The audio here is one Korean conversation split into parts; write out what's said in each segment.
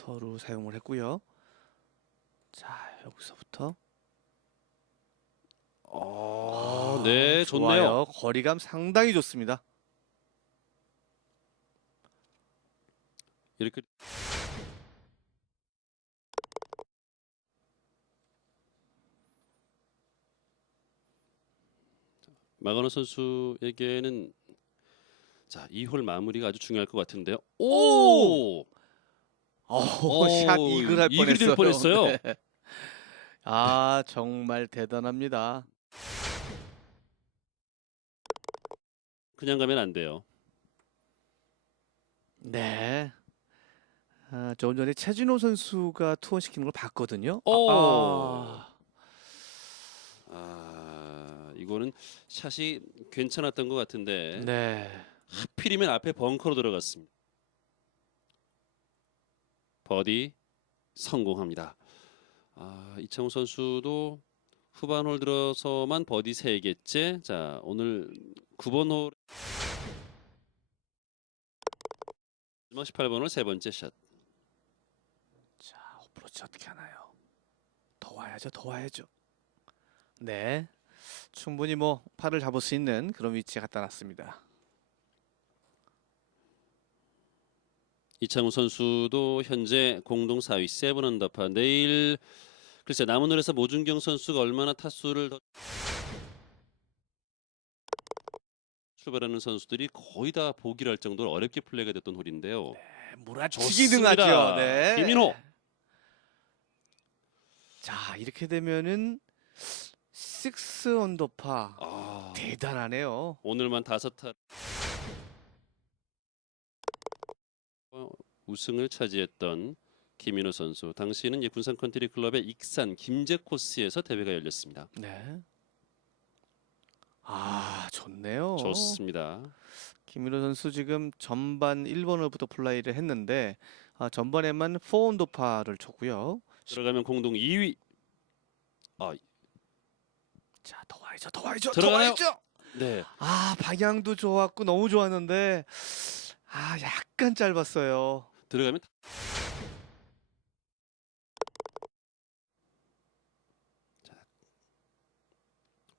퍼터로 사용을 했고요. 자, 여기서부터 어, 네, 좋네요. 좋아요. 거리감 상당히 좋습니다. 이렇게 마가노 선수에게는 자, 이 홀 마무리가 아주 중요할 것 같은데요. 오! 오, 오, 샷 이글 할 이글이 될 뻔했어요. 뻔했어요. 네. 아, 정말 대단합니다. 그냥 가면 안 돼요. 네. 아, 조금 전에 최진호 선수가 투혼 시키는 걸 봤거든요. 오! 아, 아, 이거는 샷이 괜찮았던 것 같은데 네. 하필이면 앞에 벙커로 들어갔습니다. 버디 성공합니다. 아, 이창호 선수도 후반 홀 들어서만 버디 3개째. 자, 오늘 9번 홀 마지막 18번 홀세 번째 샷. 자, 어프로치 어떻게 하나요? 더 와야죠, 더 와야죠. 네. 충분히 뭐 팔을 잡을 수 있는 그런 위치에 갖다 놨습니다. 이창호 선수도 현재 공동 4위 세븐 언더파. 내일 글쎄 남은 홀에서 모준경 선수가 얼마나 타수를 더 출발하는 선수들이 거의 다 보기를 할 정도로 어렵게 플레이가 됐던 홀인데요. 네, 몰아치기 좋습니다. 등하죠. 네. 김민호. 자, 이렇게 되면은 6 언더파. 아, 대단하네요. 오늘만 다섯 타 우승을 차지했던 김민호 선수. 당시에는 이 군산 컨트리 클럽의 익산 김제 코스에서 대회가 열렸습니다. 네. 아, 좋네요. 좋습니다. 김민호 선수 지금 전반 1번을부터 플레이를 했는데 아, 전반에만 4 언더파를 쳤고요. 들어가면 공동 2위. 자, 더 와야죠. 더 와야죠. 들어가나요? 더 와야죠. 네. 아, 방향도 좋았고 너무 좋았는데 아, 약간 짧았어요. 들어가면 자,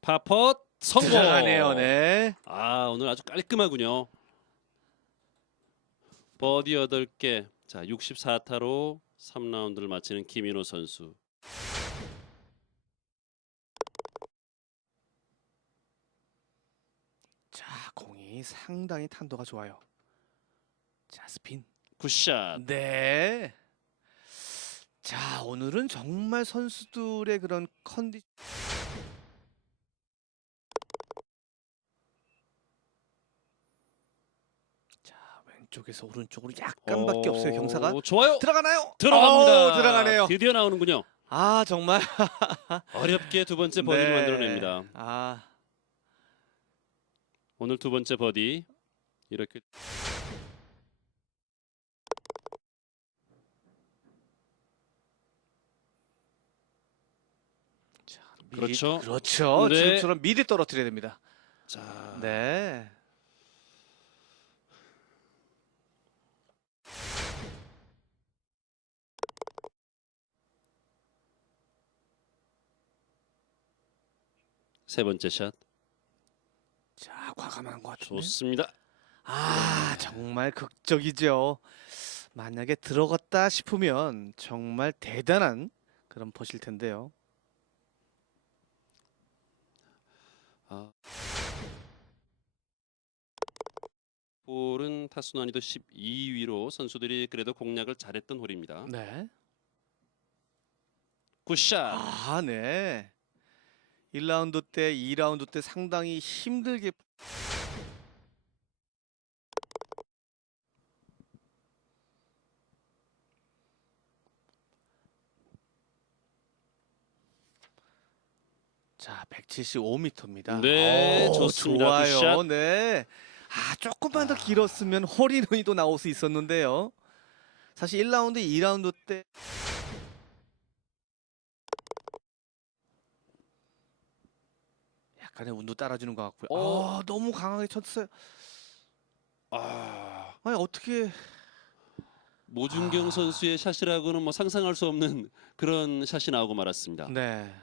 파펫 성공. 들어가네요. 네. 아 오늘 아주 깔끔하군요. 버디 8개. 자 64타로 3라운드를 마치는 김인호 선수. 자, 공이 상당히 탄도가 좋아요. 자, 스핀. 굿샷. 네. 자, 오늘은 정말 선수들의 그런 컨디 자, 왼쪽에서 오른쪽으로 약간밖에 없어요, 경사가. 오, 좋아요. 들어가나요? 들어갑니다. 오, 들어가네요. 드디어 나오는군요. 아, 정말. 어렵게 두 번째 버디를 네. 만들어냅니다. 아, 오늘 두 번째 버디 이렇게 자, 미리- 그렇죠. 그렇죠. 네. 지금처럼 미리 떨어뜨려야 됩니다. 자 네. 세 번째 샷 자, 과감한 것 같은데. 좋습니다. 아, 정말 극적이죠. 만약에 들어갔다 싶으면 정말 대단한 그런 퍼실 텐데요. 볼은 타수 난이도 12위로 선수들이 그래도 공략을 잘했던 홀입니다. 네. 굿샷. 아, 네. 1라운드 때, 2라운드 때 상당히 힘들게 자, 175m입니다. 네, 좋습니다. 좋아요. 굿샷. 네. 아, 조금만 더 길었으면 홀인원이도 나올 수 있었는데요. 사실 1라운드, 2라운드 때 약간의 운도 따라주는 것 같고요. 어. 아, 너무 강하게 쳤어요. 아, 아니, 어떻게 모준경 아. 선수의 샷이라고는 뭐 상상할 수 없는 그런 샷이 나오고 말았습니다. 네.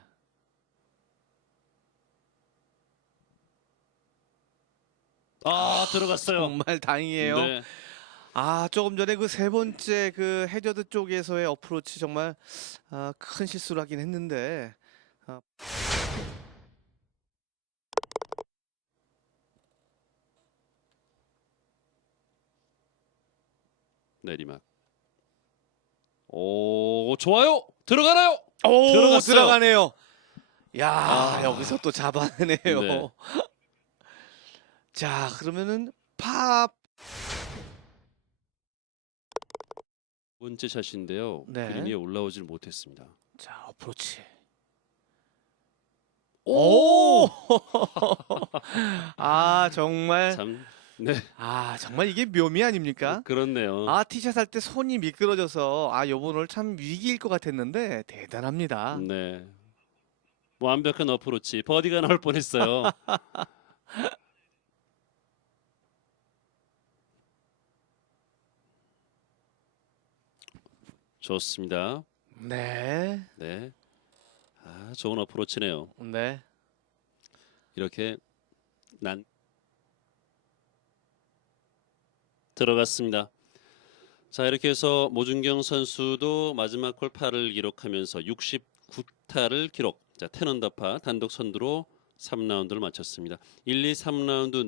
아 들어갔어요. 정말 다행이에요. 네. 아 조금 전에 그 세 번째 그 해저드 쪽에서의 어프로치 정말 아, 큰 실수를 하긴 했는데 내리막. 오 좋아요. 들어가나요? 오 들어갔어요. 들어가네요. 야 아. 여기서 또 잡아내네요. 네. 자 그러면은 팝 두 번째 샷인데요. 네. 그림 위에 올라오질 못했습니다. 자, 어프로치. 오! 오! 아, 정말. 참 네. 아, 정말 이게 묘미 아닙니까? 그렇네요. 아, 티샷 할 때 손이 미끄러져서 아, 요번 홀참 위기일 것 같았는데 대단합니다. 네. 완벽한 어프로치 버디가 나올 뻔했어요. 좋습니다. 네. 네. 아, 좋은 어프로치네요. 네. 이렇게 난 들어갔습니다. 자, 이렇게 해서 모준경 선수도 마지막 홀 8을 기록하면서 69타를 기록. 자, 텐언더파 단독 선두로 3라운드를 마쳤습니다. 1, 2, 3라운드